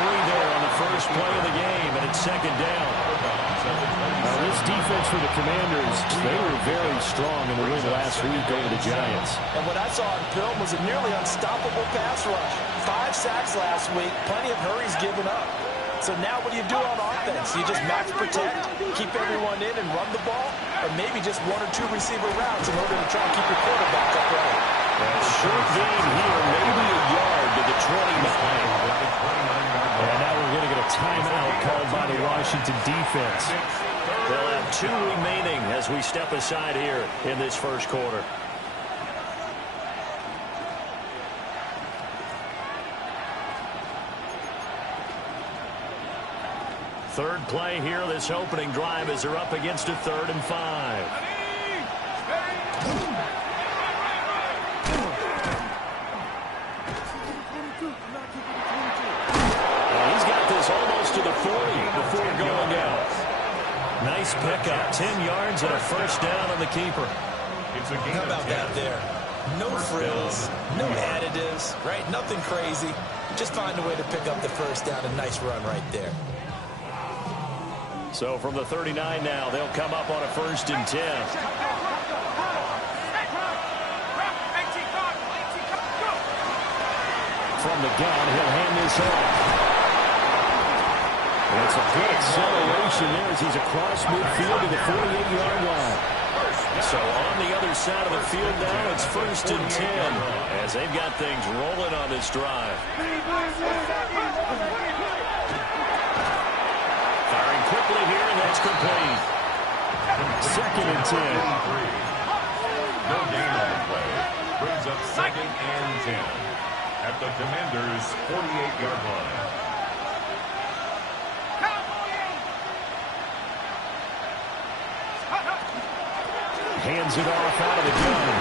three there on the first play of the game, and it's second down. This defense for the Commanders, they were very strong in the win last week over the Giants. And what I saw on film was a nearly unstoppable pass rush. 5 sacks last week, plenty of hurries given up. So now what do you do on offense? You just max protect, keep everyone in and run the ball, or maybe just 1 or 2 receiver routes in order to try and keep your quarterback upright. Short game here, maybe a yard to the 29. And now we're going to get a timeout called by the Washington defense. They'll have 2 remaining as we step aside here in this first quarter. Third play here, this opening drive, as they're up against a 3rd and 5. He's got this almost to the 40 before going out. Nice pickup, 10 yards and a first down on the keeper. How about that there? No frills, no additives, right? Nothing crazy. Just find a way to pick up the first down. A nice run right there. So from the 39 now, they'll come up on a 1st and 10. From the gun, he'll hand this off. And it's a good acceleration there as he's across midfield to the 48-yard line. So on the other side of the field now, it's 1st and 10 as they've got things rolling on this drive. Firing quickly here, and that's complete. 2nd and 10. No gain on the play. Brings up 2nd and 10 at the Commanders' 48-yard line. Hands it off out of the gun.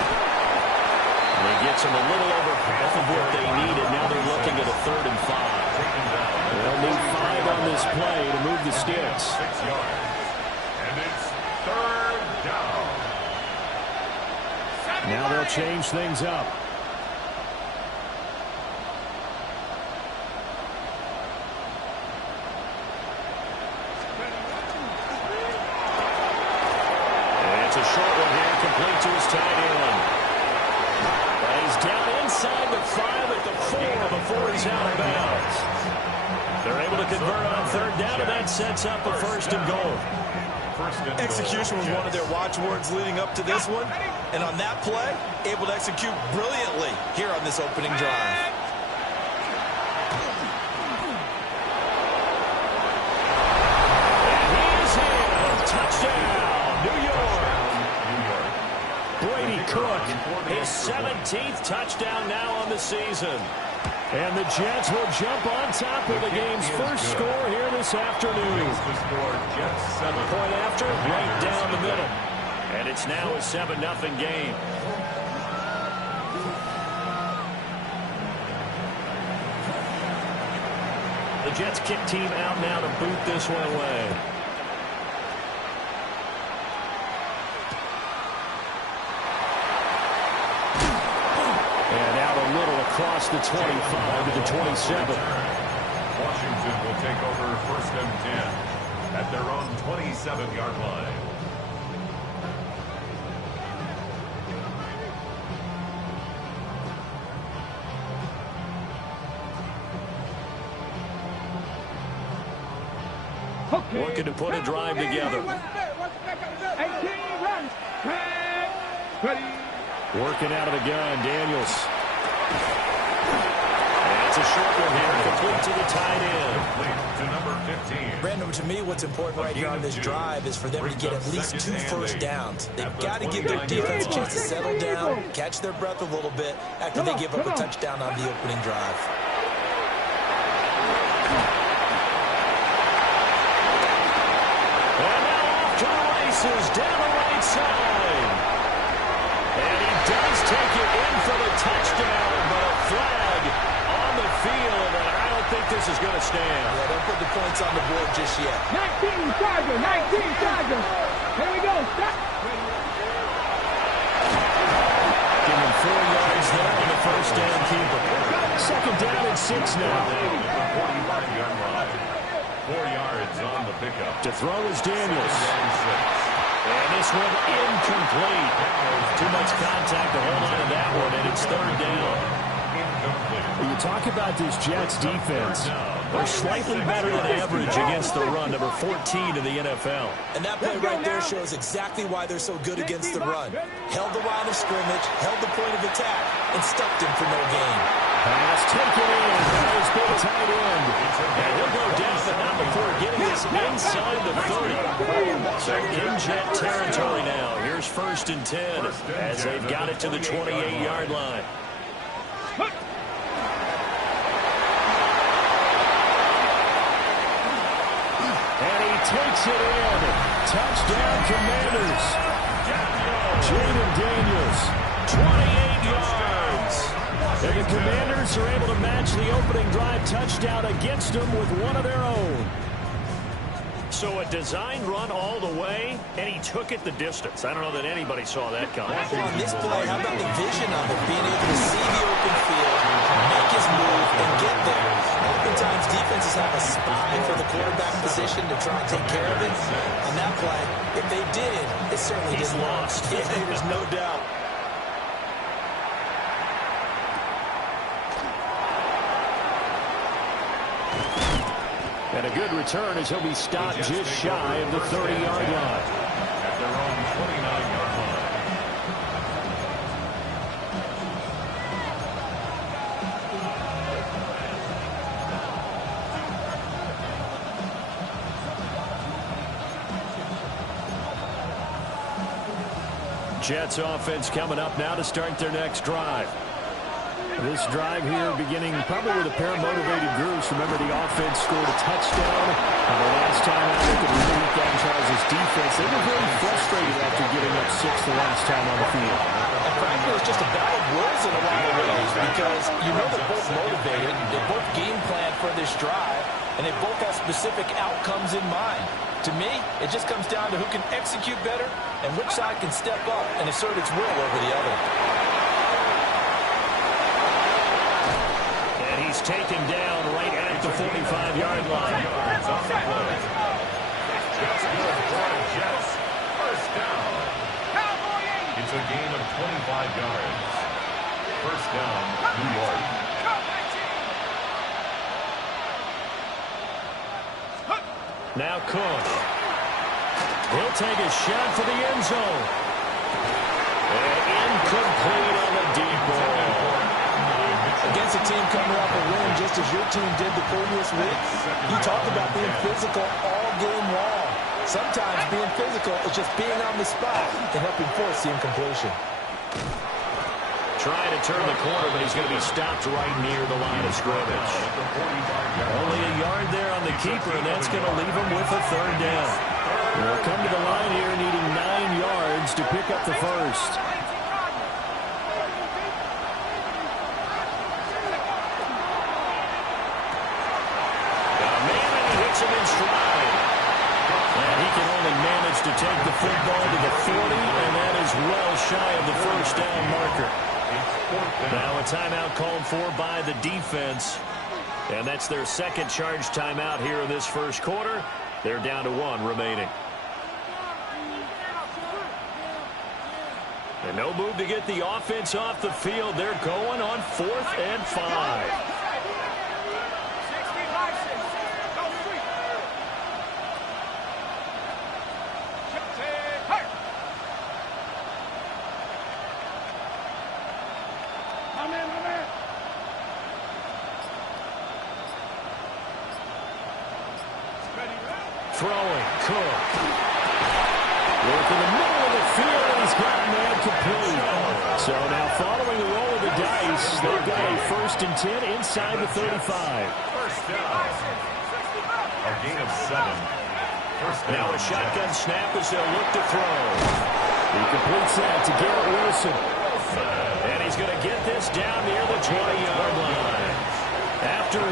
And he gets them a little over half of what they needed. Now they're looking at a 3rd and 5. They'll need 5 on this play to move the sticks. 6 yards. And it's 3rd down. Now they'll change things up. It's a short one here, complete to his tight end. He's down inside the 5 at the 4 before he's out of bounds. They're able to convert on 3rd down, and that sets up a 1st and goal. Execution was one of their watchwords leading up to this one. And on that play, able to execute brilliantly here on this opening drive. And he is in. Touchdown, New York. Brady Cook, his 17th touchdown now on the season. And the Jets will jump on top of the game's first score here this afternoon. Point after, right down the middle. And it's now a 7-0 game. The Jets kick team out now to boot this one away. And out a little across the 25 to the 27. Washington will take over 1st and 10 at their own 27-yard line. Looking to put a drive together. Working out of the gun, Daniels. And it's a short one here, complete to the tight end. To number 15. Brandon, to me, what's important right here on this drive is for them to get at least 2 first downs. They've got to give their defense a chance to settle down, catch their breath a little bit after they give up a touchdown on the opening drive. And now off to the races, down the right side. And he does take it in for the touchdown, but a flag on the field, and I don't think this is going to stand. Yeah, don't put the points on the board just yet. 19 Chargers, 19 Chargers. Here we go, stop. Give him 4 yards there on the first down keeper. second down and 6 now. 45-yard line. 4 yards on the pickup. To throw is Daniels. And this one incomplete. Too much contact to hold on to that one, and it's third down. You talk about this Jets defense. They're slightly better than average against the run, number 14 in the NFL. And that play right there shows exactly why they're so good against the run. Held the line of scrimmage, held the point of attack, and stuffed him for no gain. Pass taken in by his big tight end. And he'll go down, but not before getting this inside the 30. So in Jet territory now. Here's 1st and 10 as they've got it to the 28-yard line. And he takes it in. Touchdown, Commanders. Jaden Daniels, 28 yards. And the Commanders are able to match the opening drive touchdown against them with one of their own. So a designed run all the way, and he took it the distance. I don't know that anybody saw that coming. Well, on this play, how about the vision of it? Being able to see the open field, make his move, and get there. Oftentimes, defenses have a spy for the quarterback position to try and take care of it. On that play, if they did, it certainly didn't work. Yeah, there's no doubt. And a good return as he'll be stopped just shy of the 30-yard line. At their own 29-yard line. Jets offense coming up now to start their next drive. This drive here beginning probably with a pair of motivated groups. Remember, the offense scored a touchdown. And the last time out, they could relieve Don Charles' defense. They were very frustrated after giving up 6 the last time on the field. And frankly, it's just a battle of wills in a lot of ways because you know they're both motivated. They both game plan for this drive, and they both have specific outcomes in mind. To me, it just comes down to who can execute better and which side can step up and assert its will over the other. He's taken down right at the 45-yard line. First down. It's a gain of 25 yards. First down, New York. Now Cook. He'll take a shot for the end zone. And incomplete on the deep ball. Against a team coming off a win just as your team did the previous week, you talk about being physical all game long. Sometimes being physical is just being on the spot and helping force the incompletion. Trying to turn the corner, but he's going to be stopped right near the line of scrimmage. Only a yard there on the keeper, and that's going to leave him with a third down. They'll come to the line here needing 9 yards to pick up the first. Him in stride. And he can only manage to take the football to the 40, and that is well shy of the first down marker. Now a timeout called for by the defense, and that's their second charge timeout here in this first quarter. They're down to 1 remaining. And no move to get the offense off the field. They're going on 4th and 5. Throwing, Cook. Work in the middle of the field, and he's got man complete. So now following the roll of the dice, they've got a 1st and 10 inside the 35. First down. A gain of 7. First down. Now a shotgun snap as they'll look to throw. He completes that to Garrett Wilson. And he's going to get this down near the 20-yard line. After a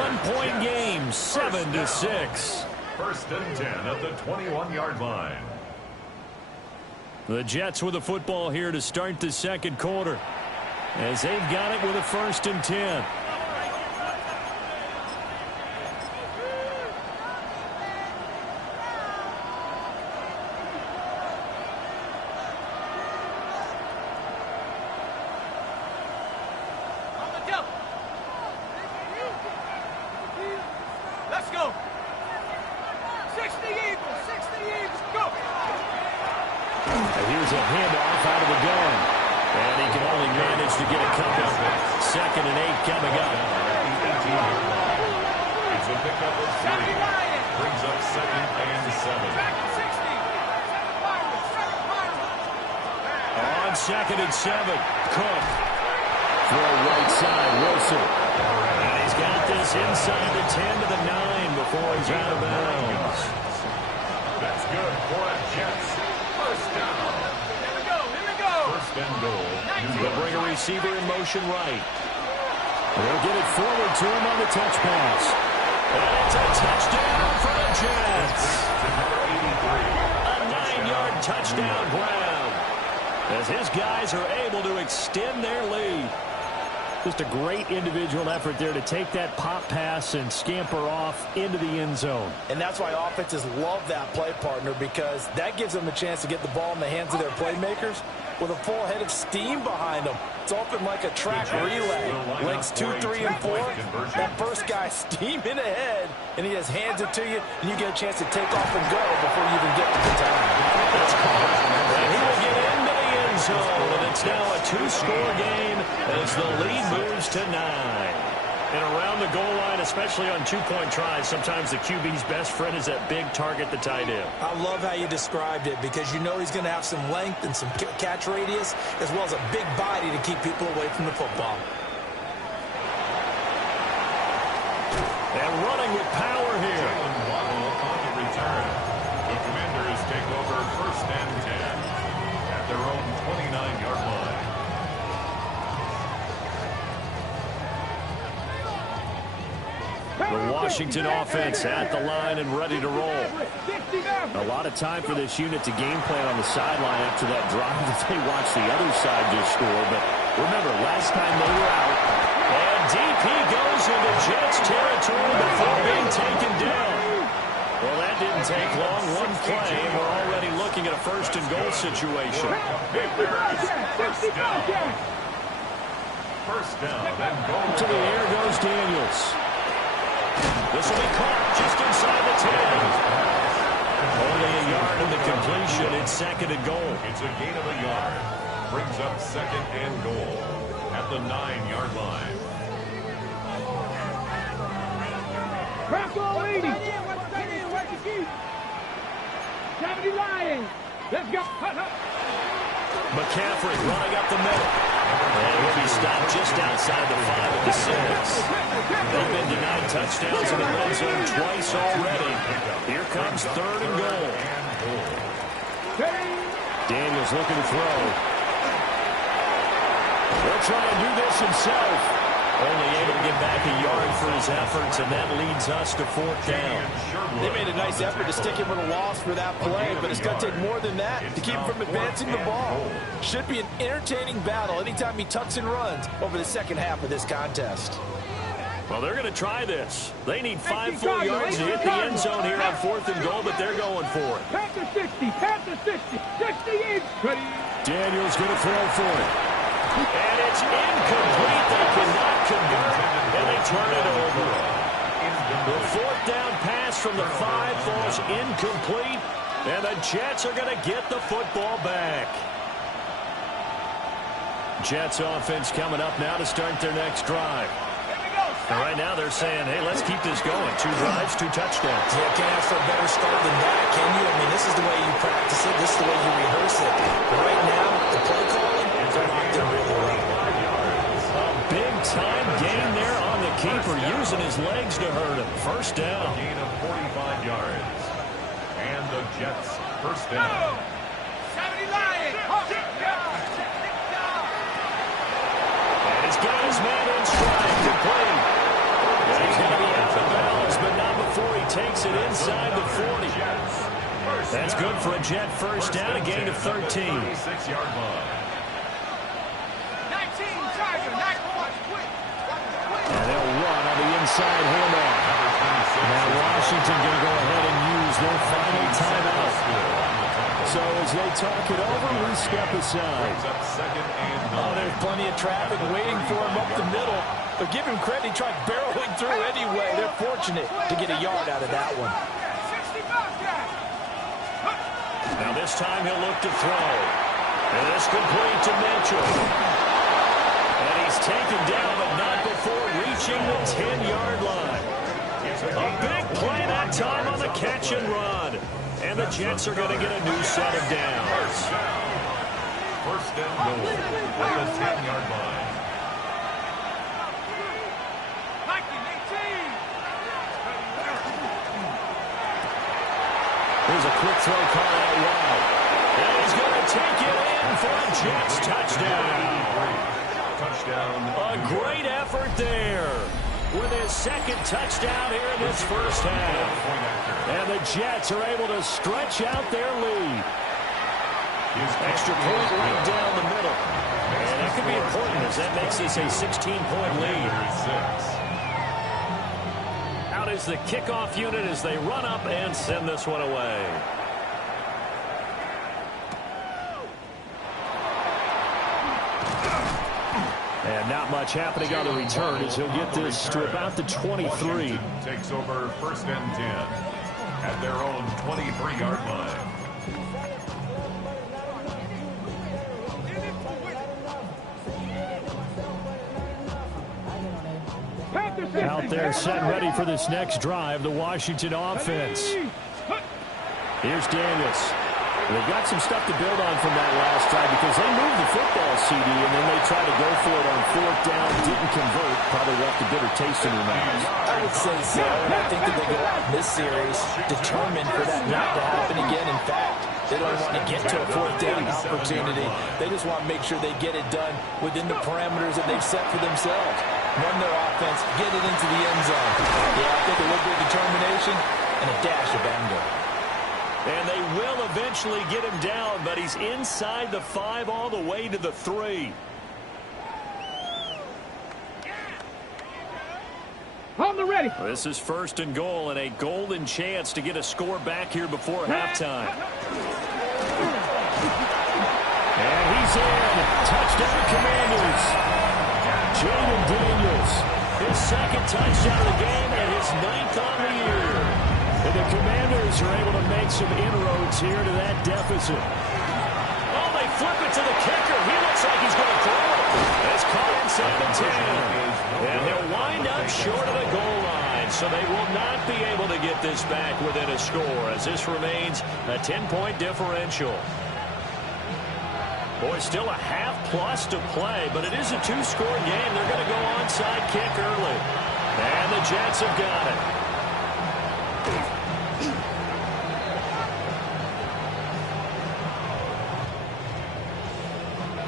one-point game, 7-6. First and 10 at the 21-yard line. The Jets with the football here to start the second quarter. as they've got it with a 1st and 10. Let's go. 60 Eagles, 60 Eagles, go. And here's a handoff out of the gun. And he can only manage to get a couple. 2nd and 8 coming up. It's a pickup of 3. Brings up 2nd and 7. On 2nd and 7, Cook. Throw right side, Wilson. And he's got this inside the 10 to the 9 before he's out of bounds. That's good for a Jets. 1st down. Here we go, here we go. 1st and goal. They'll bring a receiver in motion right. They'll get it forward to him on the touch pass. And it's a touchdown for the Jets. A 9-yard touchdown ground, as his guys are able to extend their lead. Just a great individual effort there to take that pop pass and scamper off into the end zone. And that's why offenses love that play, partner, because that gives them a chance to get the ball in the hands of their playmakers with a full head of steam behind them. It's open like a track relay. Legs 2, 3, and 4. That first guy steaming ahead, and he just hands it to you, and you get a chance to take off and go before you even get to the time. That's caught. And he will get into the end zone, and it's now a 2-score game as the lead moves to 9. And around the goal line, especially on 2-point tries, sometimes the QB's best friend is that big target, the tight end. I love how you described it, because you know he's going to have some length and some catch radius, as well as a big body to keep people away from the football. And running with power here. On the return. The Commanders take over 1st and 10 at their own 29-yard line. The Washington offense at the line and ready to roll. A lot of time for this unit to game plan on the sideline after that drive that they watched the other side just score. But remember, last time they were out. And DP goes into Jets territory before being taken down. Well, that didn't take long. One play, and we're already looking at a 1st and goal situation. First down and goal. To the air goes Daniels. This will be caught just inside the 10. Only a yard in the completion. It's 2nd and goal. It's a gain of a yard. Brings up 2nd and goal at the 9-yard line. Crack on 80. 70 Lions. Let's go. McCaffrey running up the middle. And he'll be stopped just outside the 5 of the 6. They've been denied touchdowns in the red zone twice already. Here comes 3rd and goal. Daniels looking to throw. He'll try and do this himself. Only able to get back a yard for his efforts, and that leads us to 4th down. They made a nice effort to stick him with a loss for that play, but it's going to take more than that to keep him from advancing the ball. Should be an entertaining battle anytime he tucks and runs over the second half of this contest. Well, they're going to try this. They need 5 full yards to hit the end zone here on 4th and goal, but they're going for it. Panther 60, Panther 60, 60 in. Daniels going to throw for it. And it's incomplete. They cannot convert, and they turn it over. The 4th down pass from the 5 falls incomplete, and the Jets are going to get the football back. Jets offense coming up now to start their next drive. And right now they're saying, hey, let's keep this going. 2 drives, 2 touchdowns. Yeah, can't ask for a better start than that, can you? I mean, this is the way you practice it. This is the way you rehearse it. But right now, the play calling, they're out there really well. A big-time gain there on the keeper, using his legs to hurt him. 1st down. Gain of 45 yards. And the Jets 1st down. 70 Lions. And he's got his man in stride, complete. And he's going to be out of bounds, but not before he takes it inside the 40. That's good for a Jet 1st down, a gain of 13. 36-yard line. 19, inside handoff. Now Washington going to go ahead and use their final timeout. So as they talk it over, we step aside. Oh, there's plenty of traffic waiting for him up the middle. But give him credit, he tried barreling through anyway. They're fortunate to get a yard out of that one. Now this time he'll look to throw. And it's complete to Mitchell. And he's taken down, but not before reaching the 10-yard line. A big play that time on the catch and run. And the Jets are going to get a new set of downs. First and goal at the 10-yard line. Here's a quick throw call out wide. And he's going to take it in for a Jets touchdown. A great effort there with his second touchdown here in this first half. And the Jets are able to stretch out their lead. Extra point right down the middle. And that could be important as that makes this a 16-point lead. Out is the kickoff unit as they run up and send this one away. And not much happening on the return as he'll get this to about the 23. Takes over first and 10 at their own 23-yard line. Out there set ready for this next drive, the Washington offense. Here's Daniels. They've got some stuff to build on from that last drive because they moved the football, CD, and then they tried to go for it on fourth down, didn't convert, probably left a bitter taste in their mouths. I would say so, and I think that they go out in this series determined for that not to happen again. In fact, they don't want to get to a fourth down opportunity. They just want to make sure they get it done within the parameters that they've set for themselves. Run their offense, get it into the end zone. Yeah, I think a little bit of determination and a dash of anger. And they will eventually get him down, but he's inside the 5 all the way to the 3. On the ready. This is first and goal and a golden chance to get a score back here before halftime. And he's in. Touchdown, Commanders. Jaden Daniels, his second touchdown of the game and his 9th on the year. And the Commanders are able to make some inroads here to that deficit. Oh, they flip it to the kicker. He looks like he's going to throw it. It's caught inside the 10. And they'll wind up short of the goal line. So they will not be able to get this back within a score as this remains a 10-point differential. Boy, still a half-plus to play, but it is a 2-score game. They're going to go onside kick early. And the Jets have got it.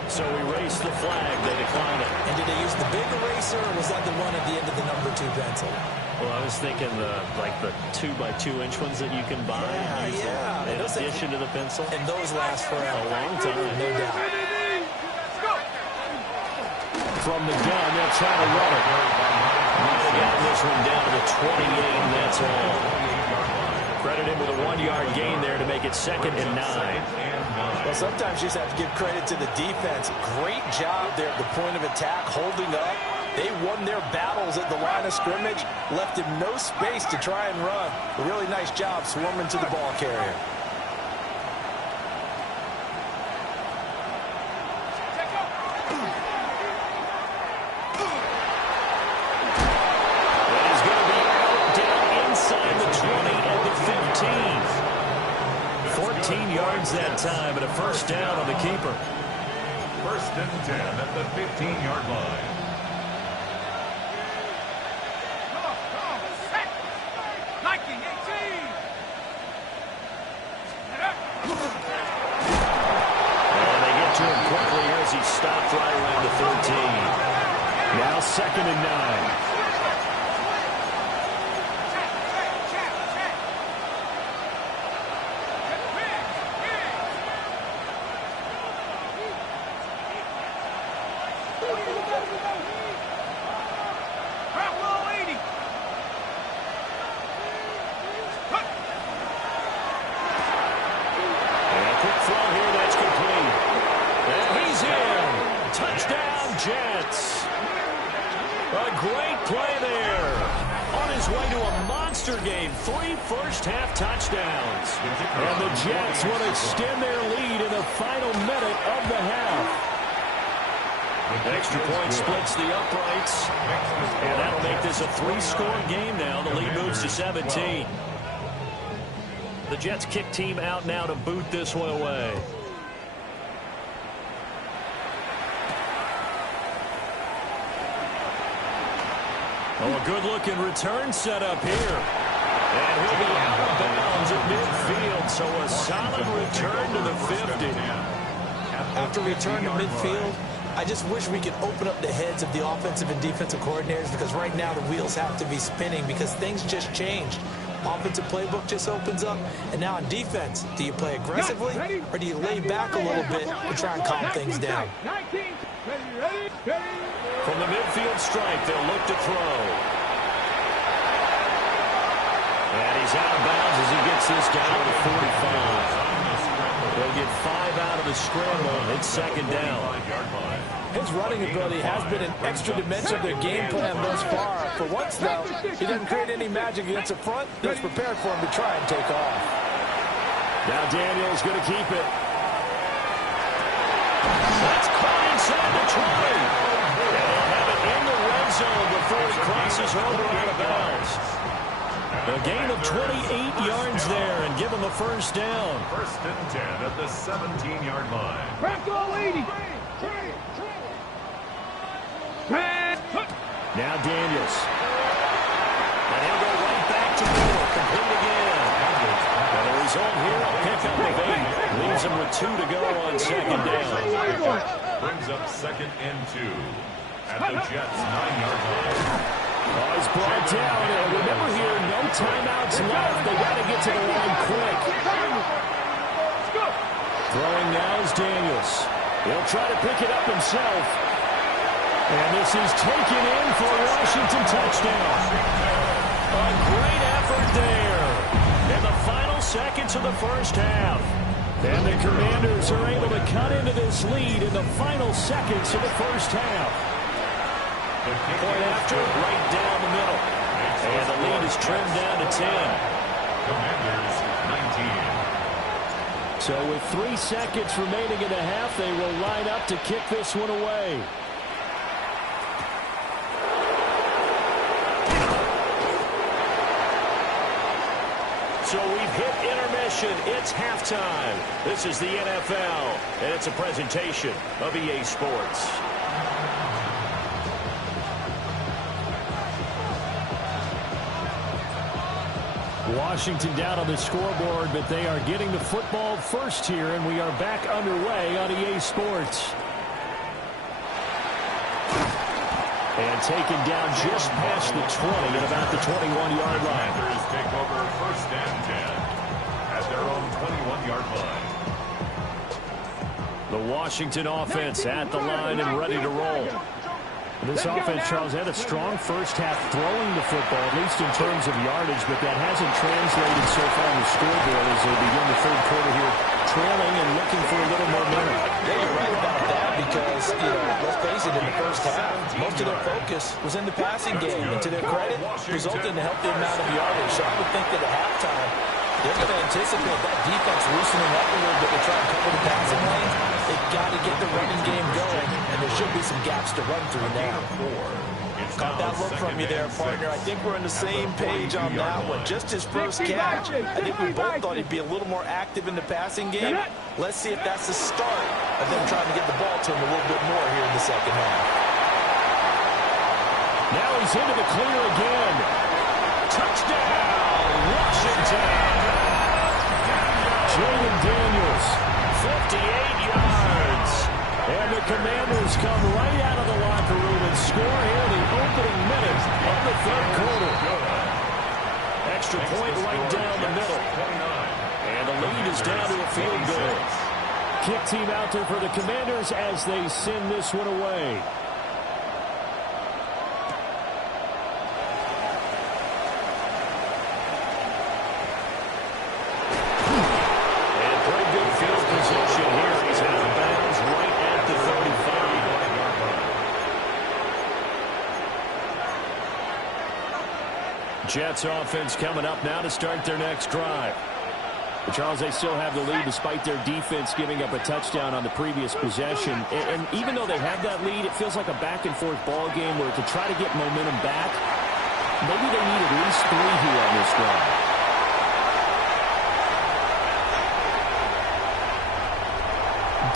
So erase the flag. They decline it. And did they use the big eraser, or was that the one at the end of the number 2 pencil? Well, I was thinking the 2x2-inch ones that you can buy. Yeah. In addition to the pencil. And those last for a long time. No doubt. From the gun, they'll try to run it. They've got this one down to the 28, and that's all. Credit him with a 1-yard gain there to make it 2nd and 9. Well, sometimes you just have to give credit to the defense. Great job there at the point of attack, holding up. They won their battles at the line of scrimmage, left him no space to try and run. A really nice job swarming to the ball carrier. He's going to be out down inside the 20 at the 15. 14 yards that time, and a first down on the keeper. First and 10 at the 15-yard line. He stopped right around the 13. Now 2nd and 9. Jets. A great play there. On his way to a monster game, 3 first-half touchdowns. And the Jets will extend their lead in the final minute of the half. Extra point splits the uprights. And that'll make this a 3-score game now. The lead moves to 17. The Jets kick team out now to boot this one away. Oh, a good-looking return set up here. And he'll be out of bounds at midfield, so a solid return to the 50. After return to midfield, I just wish we could open up the heads of the offensive and defensive coordinators, because right now the wheels have to be spinning because things just changed. Offensive playbook just opens up, and now on defense, do you play aggressively or do you lay back a little bit to try and calm things down? From the midfield stripe, they'll look to throw. And he's out of bounds as he gets this down to 45. They'll get 5 out of the scramble. It's second down. His running ability has been an extra dimension of their game plan thus far. For once, though, he doesn't create any magic against the front. He's prepared for him to try and take off. Now Daniel's going to keep it. That's caught inside the 20. And they'll have it in the red zone before he crosses over out of bounds. A gain of 28 yards there and give him a first down. First and 10 at the 17-yard line. Crack all 80. Now Daniels. And he'll go right back to Moore. Complete again. And the result here, a pickup of 8. Leaves him with 2 to go on second down. Brings up second and 2 at the Jets' 9-yard line. Oh, he's brought down. And remember here, no timeouts left. They got to get to the line quick. Throwing now is Daniels. He'll try to pick it up himself. And this is taken in for a Washington touchdown. A great effort there. In the final seconds of the first half. And the Commanders are able to cut into this lead in the final seconds of the first half. Point after, right down the middle. And the lead is trimmed down to 10. Commanders 19. So with 3 seconds remaining in the half, they will line up to kick this one away. So we've hit intermission. It's halftime. This is the NFL, and it's a presentation of EA Sports. Washington down on the scoreboard, but they are getting the football first here, and we are back underway on EA Sports. And taken down just past the 20 at about the 21-yard line. Commanders take over first and 10 at their own 21-yard line. The Washington offense at the line and ready to roll. This offense, Charles, had a strong first half throwing the football, at least in terms of yardage, but that hasn't translated so far on the scoreboard as they begin the third quarter here, trailing and looking for a little momentum. Yeah, you're right about that because, let's face it, in the first half, most of their focus was in the passing game. And to their credit, resulted in a healthy amount of yardage. So I would think that at halftime, they're going to anticipate that defense loosening up a little bit to try and cover the passing lanes. They've got to get the running game going, and there should be some gaps to run through now. Caught that look from you there, partner. I think we're on the same page on that one. Just his first catch. I think we both thought he'd be a little more active in the passing game. Let's see if that's the start of them trying to get the ball to him a little bit more here in the second half. Now he's into the clear again. Touchdown, Washington. Jaden Daniels, 58 yards. And the Commanders come right out of the locker room and score here in the opening minute of the third quarter. Extra point right down the middle. And the lead is down to a field goal. Kick team out there for the Commanders as they send this one away. Jets offense coming up now to start their next drive. But Charles, they still have the lead despite their defense giving up a touchdown on the previous possession. And even though they have that lead, it feels like a back-and-forth ball game where to try to get momentum back, maybe they need at least 3 here on this drive.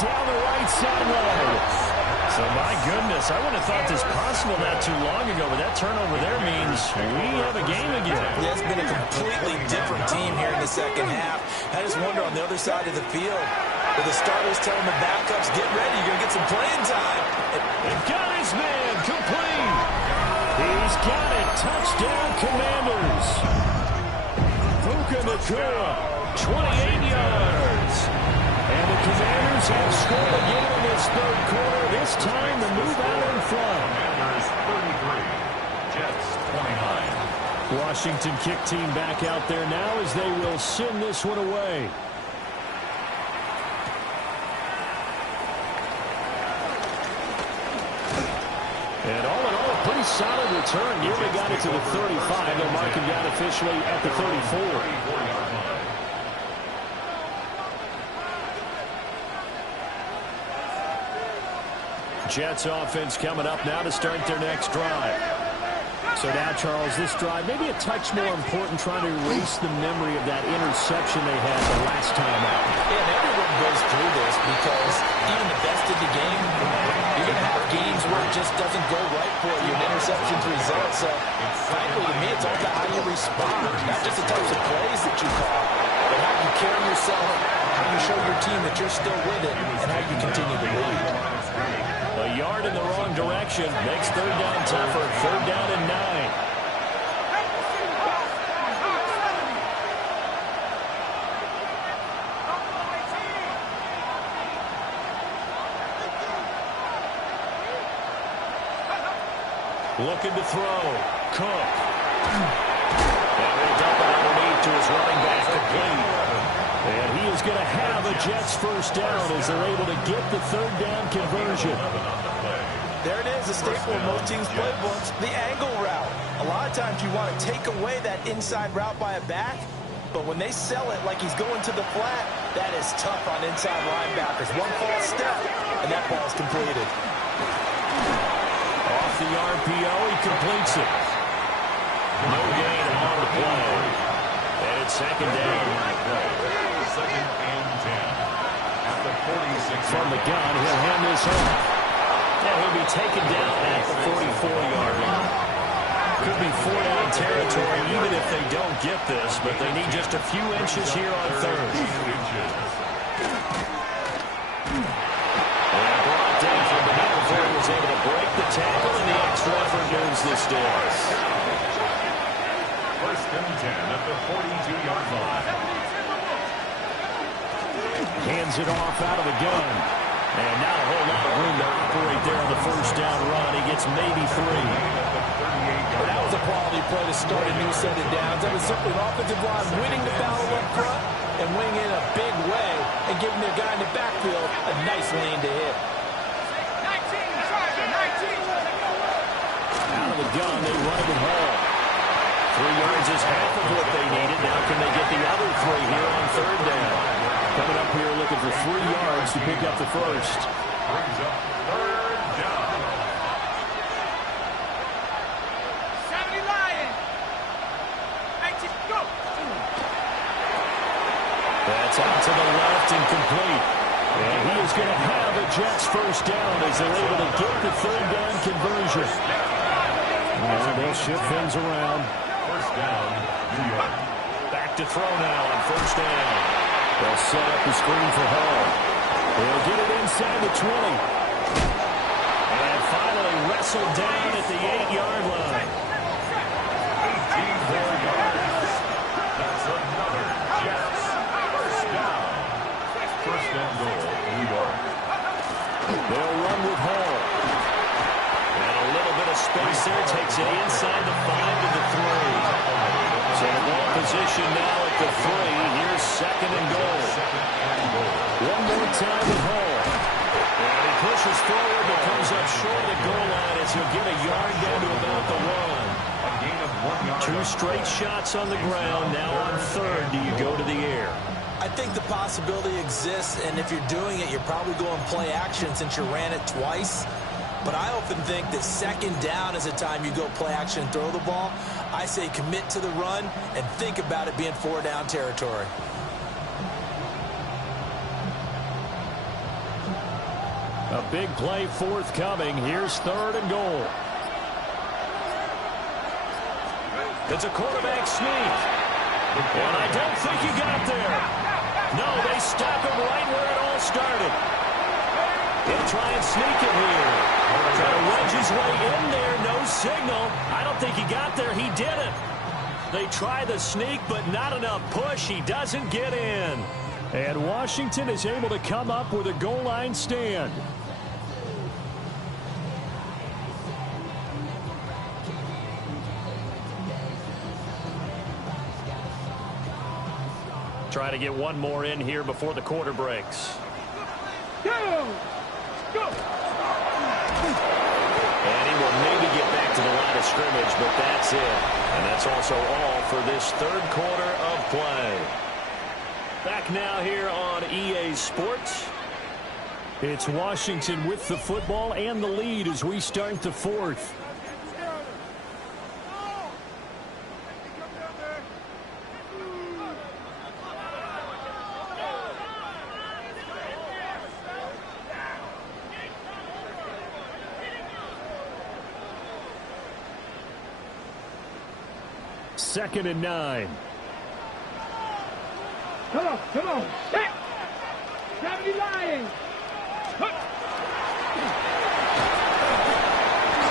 Down the right sideline. So, my goodness, I wouldn't have thought this possible not too long ago, but that turnover there means we have a game again. Yeah, it's been a completely different team here in the second half. I just wonder on the other side of the field, with the starters telling the backups, get ready, you're going to get some playing time. They've got his man complete. He's got it. Touchdown, Commanders. Puka Nacua, 28 yards. And the Commanders have scored again in this third quarter. This time to move out in front. Commanders 33, Jets 29. Washington kick team back out there now as they will send this one away. And all in all, a pretty solid return. Nearly got it to the 35. They'll mark him down officially at the 34. Jets offense coming up now to start their next drive. So now, Charles, this drive maybe a touch more important, trying to erase the memory of that interception they had the last time out. Yeah, and everyone goes through this because even the best of the game, you're going to have games where it just doesn't go right for you, and interceptions result. So, frankly, to me, it's all about how you respond, not just the types of plays that you call, but how you carry yourself, how you show your team that you're still with it, and how you continue to lead. A yard in the wrong direction makes third down tougher. Third down and 9. Looking to throw. Cook. And he'll dump it underneath to his running back complete. And he is going to have a Jets first down as they're able to get the third down conversion. There it is, a staple of most teams' playbooks, the angle route. A lot of times you want to take away that inside route by a back, but when they sell it like he's going to the flat, that is tough on inside linebackers. One false step, and that ball is completed. Off the RPO, he completes it. No gain on the play. And it's second down. Second and 10. At the 46. From the gun, he'll hand this off. Yeah, he'll be taken down at the 44-yard line. Could be 4-down territory even if they don't get this, but they need just a few inches here on third. And brought down from the middle before he was able to break the tackle, and the extra effort moves this down. First and 10 at the 42-yard line. Hands it off out of the gun. And not a whole lot of room to operate there on the first down run. He gets maybe 3. Well, that was a quality play to start a new set of downs. That was simply an offensive line winning the battle up front and winning in a big way and giving their guy in the backfield a nice lane to hit. 19, Charger, 19. Out of the gun, they run it with Hall. 3 yards is half of what they needed. Now can they get the other 3 here on third down? Coming up here looking for 3 yards to pick up the first. Brings up third down. 70 Lion. 19, go. That's out to the left and complete. And he is going to have a Jets first down as they're able to get the third down conversion. And they'll shift things around. First down, New York. Back to throw now on first down. They'll set up the screen for Hall. They'll get it inside the 20. And finally wrestled down at the 8-yard line. 18 more yards. That's another Jets first down. First and goal, New York. They'll run with Hall. And a little bit of space there. Takes it inside the 5 to the 3. So the ball position now at the 3. Here's second and goal. One more time with Hall. And he pushes forward but comes up short of the goal line as he'll get a yard down to about the 1. gain of 1 yard. 2 straight shots on the ground. Now on third, do you go to the air? I think the possibility exists, and if you're doing it, you're probably going play action since you ran it twice. But I often think that second down is the time you go play action and throw the ball. I say commit to the run and think about it being 4 down territory. A big play forthcoming. Here's third and goal. It's a quarterback sneak. And I don't think he got there. No, they stop him right where it all started. He'll try and sneak it here. Try to wedge his way in there. No signal. I don't think he got there. He didn't. They try the sneak, but not enough push. He doesn't get in. And Washington is able to come up with a goal line stand. Try to get one more in here before the quarter breaks. Go! Go! And he will maybe get back to the line of scrimmage, but that's it. And that's also all for this third quarter of play. Back now here on EA Sports. It's Washington with the football and the lead as we start the fourth. Second and 9. Come on. Set! 70 Lions!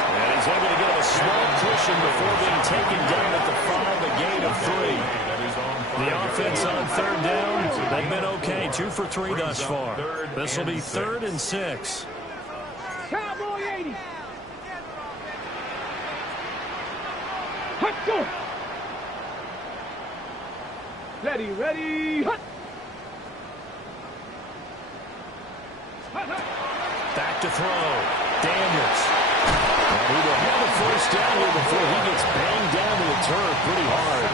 And he's able to get a small cushion before being taken down at the 5, a gain of 3. The offense on third down, they've been okay. 2 for 3 thus far. This will be 3rd and 6. Cowboy 80! Hut, go! Ready, hut! Back to throw. Daniels. And he will have a first down here before he gets banged down to the turf pretty hard.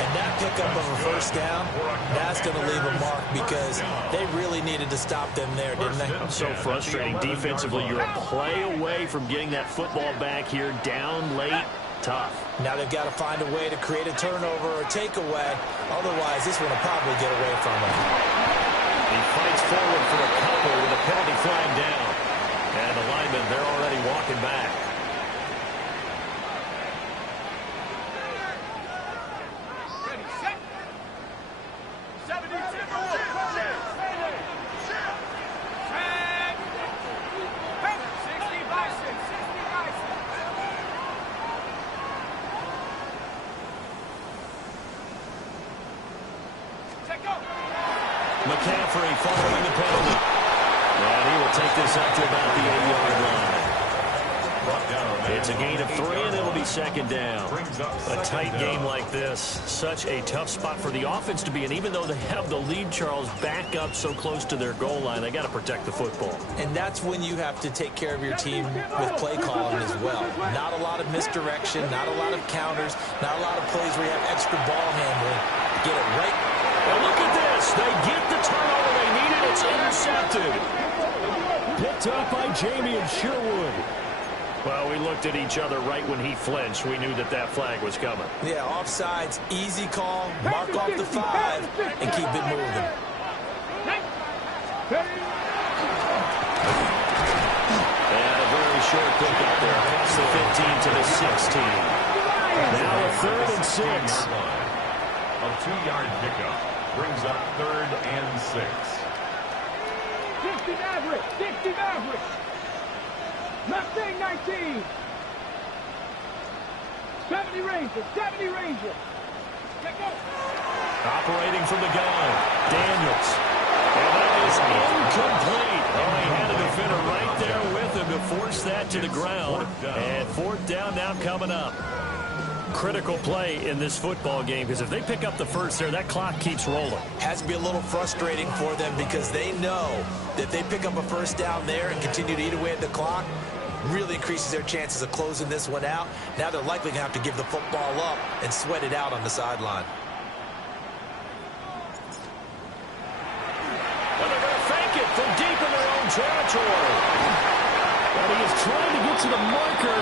And that pickup of a first down, that's going to leave a mark because they really needed to stop them there, didn't they? So frustrating defensively. You're a play away from getting that football back here down late. Tough. Now they've got to find a way to create a turnover or takeaway. Otherwise, this one will probably get away from him. He fights forward for a couple with a penalty flag down. And the linemen, they're already walking back. Ready, set! 70 McCaffrey following the penalty. And he will take this up to about the 8-yard line. It's a gain of 3, and it'll be second down. A tight game like this, such a tough spot for the offense to be in. Even though they have the lead, Charles, back up so close to their goal line, they got to protect the football. And that's when you have to take care of your team with play calling as well. Not a lot of misdirection, not a lot of counters, not a lot of plays where you have extra ball handling. Get it right. And look at this. They get the turnover they needed. It's intercepted. Picked up by Jamie and Sherwood. Well, we looked at each other right when he flinched. We knew that that flag was coming. Yeah, offsides, easy call, mark off the 5, and keep it moving. And a very short pickup there. Past the 15 to the 16. Now a 3rd and 6. A 2-yard pickup brings up 3rd and 6. 60 Maverick! 60 Maverick! Mustang 19! 70 Ranger! 70 Ranger! Let go! Operating from the gun. Daniels. And that is incomplete. Oh, he had a defender right there with him to force that to the ground. And 4th down now coming up. Critical play in this football game because if they pick up the first there, that clock keeps rolling. Has to be a little frustrating for them because they know that they pick up a first down there and continue to eat away at the clock, really increases their chances of closing this one out. Now they're likely going to have to give the football up and sweat it out on the sideline. Well, they're going to fake it from deep in their own territory. And he is trying to get to the marker.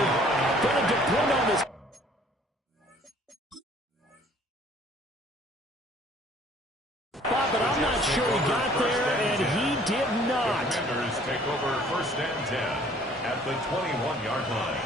Going to depend on this. But I'm not sure he got there, and he did not. The Commanders take over 1st and 10 at the 21-yard line.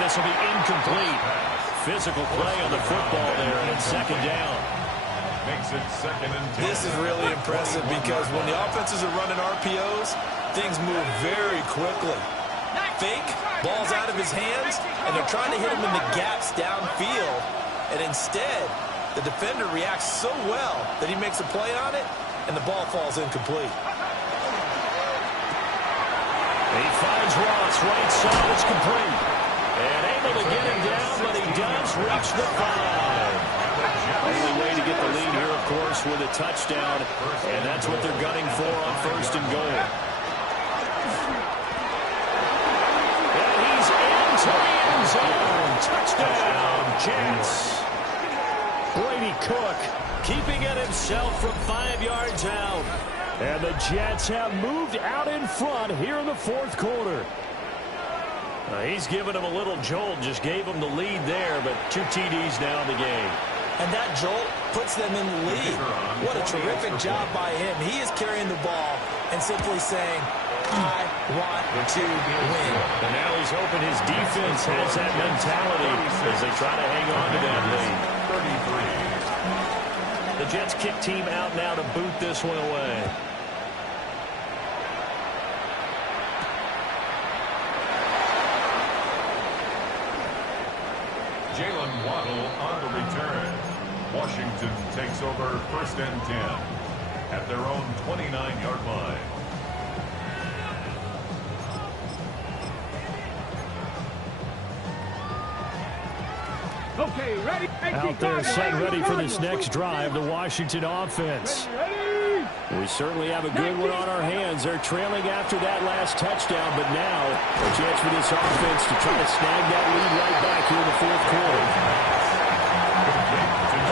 This will be incomplete. Physical play on the football there, and it's 2nd down. Makes it 2nd and 10. This is really impressive because when the offenses are running RPOs, things move very quickly. Fake, ball's out of his hands, and they're trying to hit him in the gaps downfield. And instead, the defender reacts so well that he makes a play on it, and the ball falls incomplete. He finds Ross, right side, it's complete. And able to get him down, but he does reach the 5. Only way to get the lead here, of course, with a touchdown. And that's what they're gunning for on 1st and goal. And he's into the end zone. Touchdown, Jets. Brady Cook keeping it himself from 5 yards out. And the Jets have moved out in front here in the 4th quarter. He's given him a little jolt, just gave him the lead there, but 2 TDs now in the game. And that jolt puts them in the lead. What a terrific job by him. He is carrying the ball and simply saying, I want to win. And now he's hoping his defense has that mentality as they try to hang on to that lead. 33. The Jets kick team out now to boot this one away. Jalen Waddle on the return. Washington takes over 1st and 10 at their own 29-yard line. Okay, ready? Out there set ready for this next drive, the Washington offense. We certainly have a good one on our hands. They're trailing after that last touchdown, but now a chance for this offense to try to snag that lead right back here in the 4th quarter.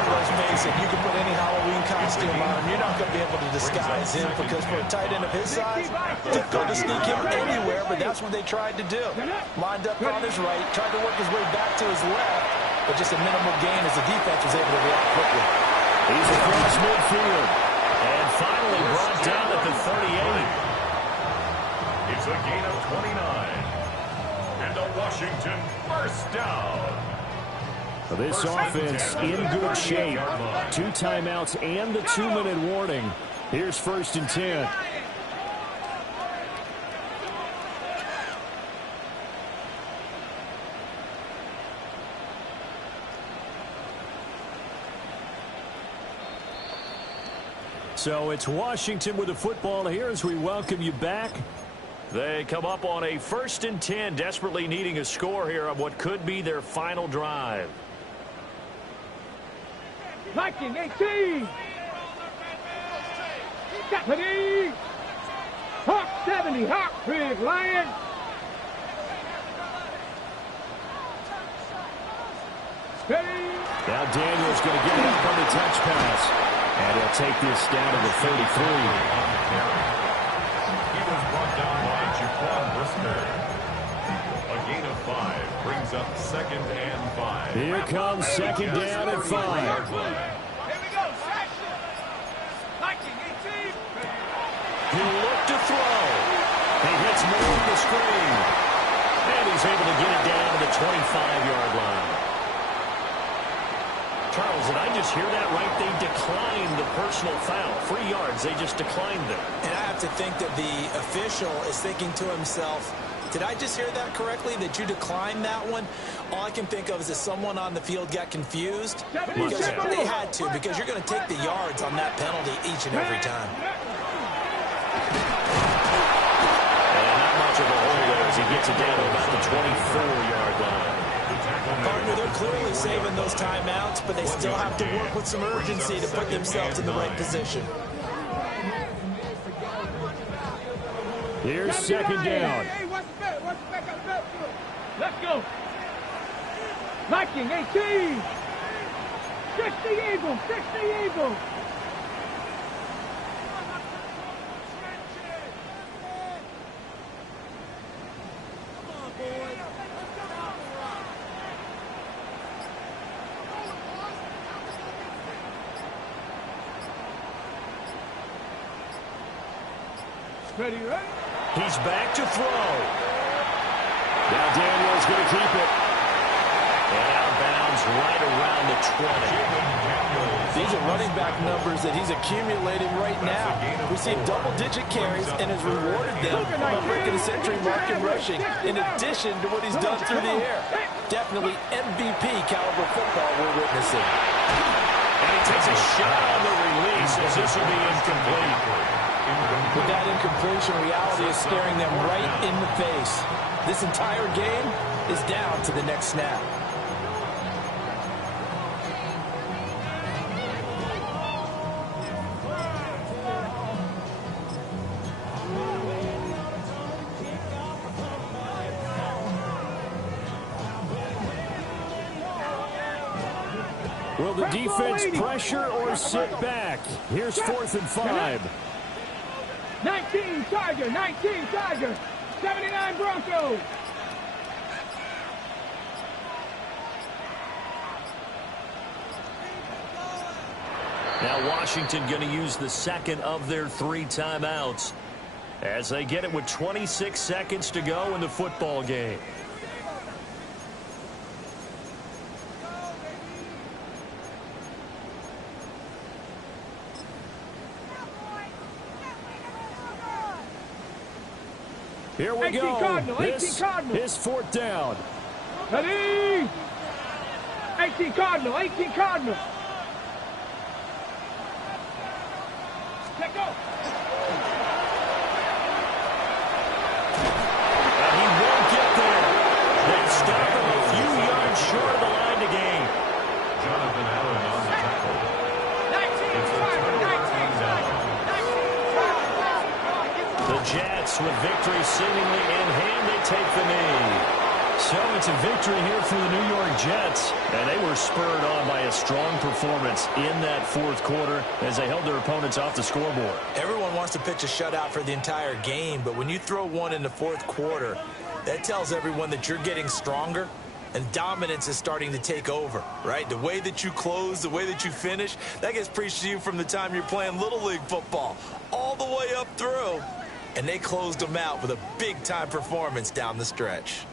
Let's face it, you can put any Halloween costume on him. You're not going to be able to disguise him because for a tight end of his size, difficult to sneak him anywhere, but that's what they tried to do. Lined up on his right, tried to work his way back to his left, but just a minimal gain as the defense was able to react quickly. He's across midfield. And finally brought down at the 38. It's a gain of 29. And a Washington first down. This offense in good shape. 2 timeouts and the 2-minute warning. Here's 1st and 10. So it's Washington with the football here as we welcome you back. They come up on a 1st and 10, desperately needing a score here on what could be their final drive. Viking 18. Deputy. Hawk 70. Hawk Pig Lion. Steady. Now Daniel's going to get it up on the touch pass. And he'll take this down to the 33. He was brought down by Jaquan Brisker. A gain of 5 brings up 2nd and 5. Here comes 2nd down and 5. Here we go. Section. Viking 18. He'll look to throw. He hits more of the screen. And he's able to get it down to the 25-yard line. Charles, did I just hear that right? They declined the personal foul. 3 yards, they just declined it. And I have to think that the official is thinking to himself, did I just hear that correctly, that you declined that one? All I can think of is that someone on the field got confused. Because they had to, because you're going to take the yards on that penalty each and every time. And not much of a hole there as he gets it down to about the 24-yard line. Partner, they're clearly saving those timeouts, but they still have to work with some urgency to put themselves in the right position. Here's second down. Let's go. Liking 18. 60 Eagles. 60 Eagles. Ready, ready? He's back to throw. Now Daniel's going to keep it. And out of bounds right around the 20. These are running back numbers that he's accumulating right now. We see double-digit carries and has rewarded them by breaking the century mark in rushing, in addition to what he's done through the air. Definitely MVP caliber football we're witnessing. And he takes a shot on the release as this will be incomplete. With that incompletion, reality is staring them right in the face. This entire game is down to the next snap. Will the defense pressure or sit back? Here's 4th and 5. 19 Tiger, 19 Tiger, 79 Broncos. Now Washington going to use the second of their 3 timeouts as they get it with 26 seconds to go in the football game. Here we go. This is 4th down. Ready? 18 Cardinal, 18 Cardinal. Let go. He won't get there. They stop him a few yards short of the line to gain. Jonathan Allen on the tackle. It's a turnover down. The Jets, with victory seemingly in hand, they take the knee. So it's a victory here for the New York Jets. And they were spurred on by a strong performance in that 4th quarter as they held their opponents off the scoreboard. Everyone wants to pitch a shutout for the entire game, but when you throw one in the 4th quarter, that tells everyone that you're getting stronger and dominance is starting to take over, right? The way that you close, the way that you finish, that gets preached to you from the time you're playing Little League football all the way up through. And they closed them out with a big-time performance down the stretch.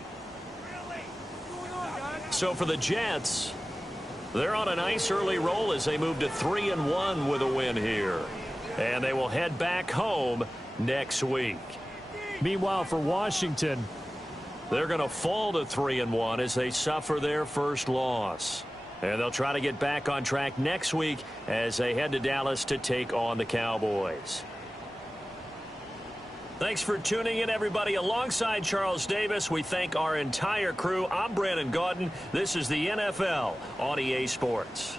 So for the Jets, they're on a nice early roll as they move to 3-1 with a win here. And they will head back home next week. Meanwhile, for Washington, they're going to fall to 3-1 as they suffer their first loss. And they'll try to get back on track next week as they head to Dallas to take on the Cowboys. Thanks for tuning in, everybody. Alongside Charles Davis, we thank our entire crew. I'm Brandon Gaudin. This is the NFL on EA Sports.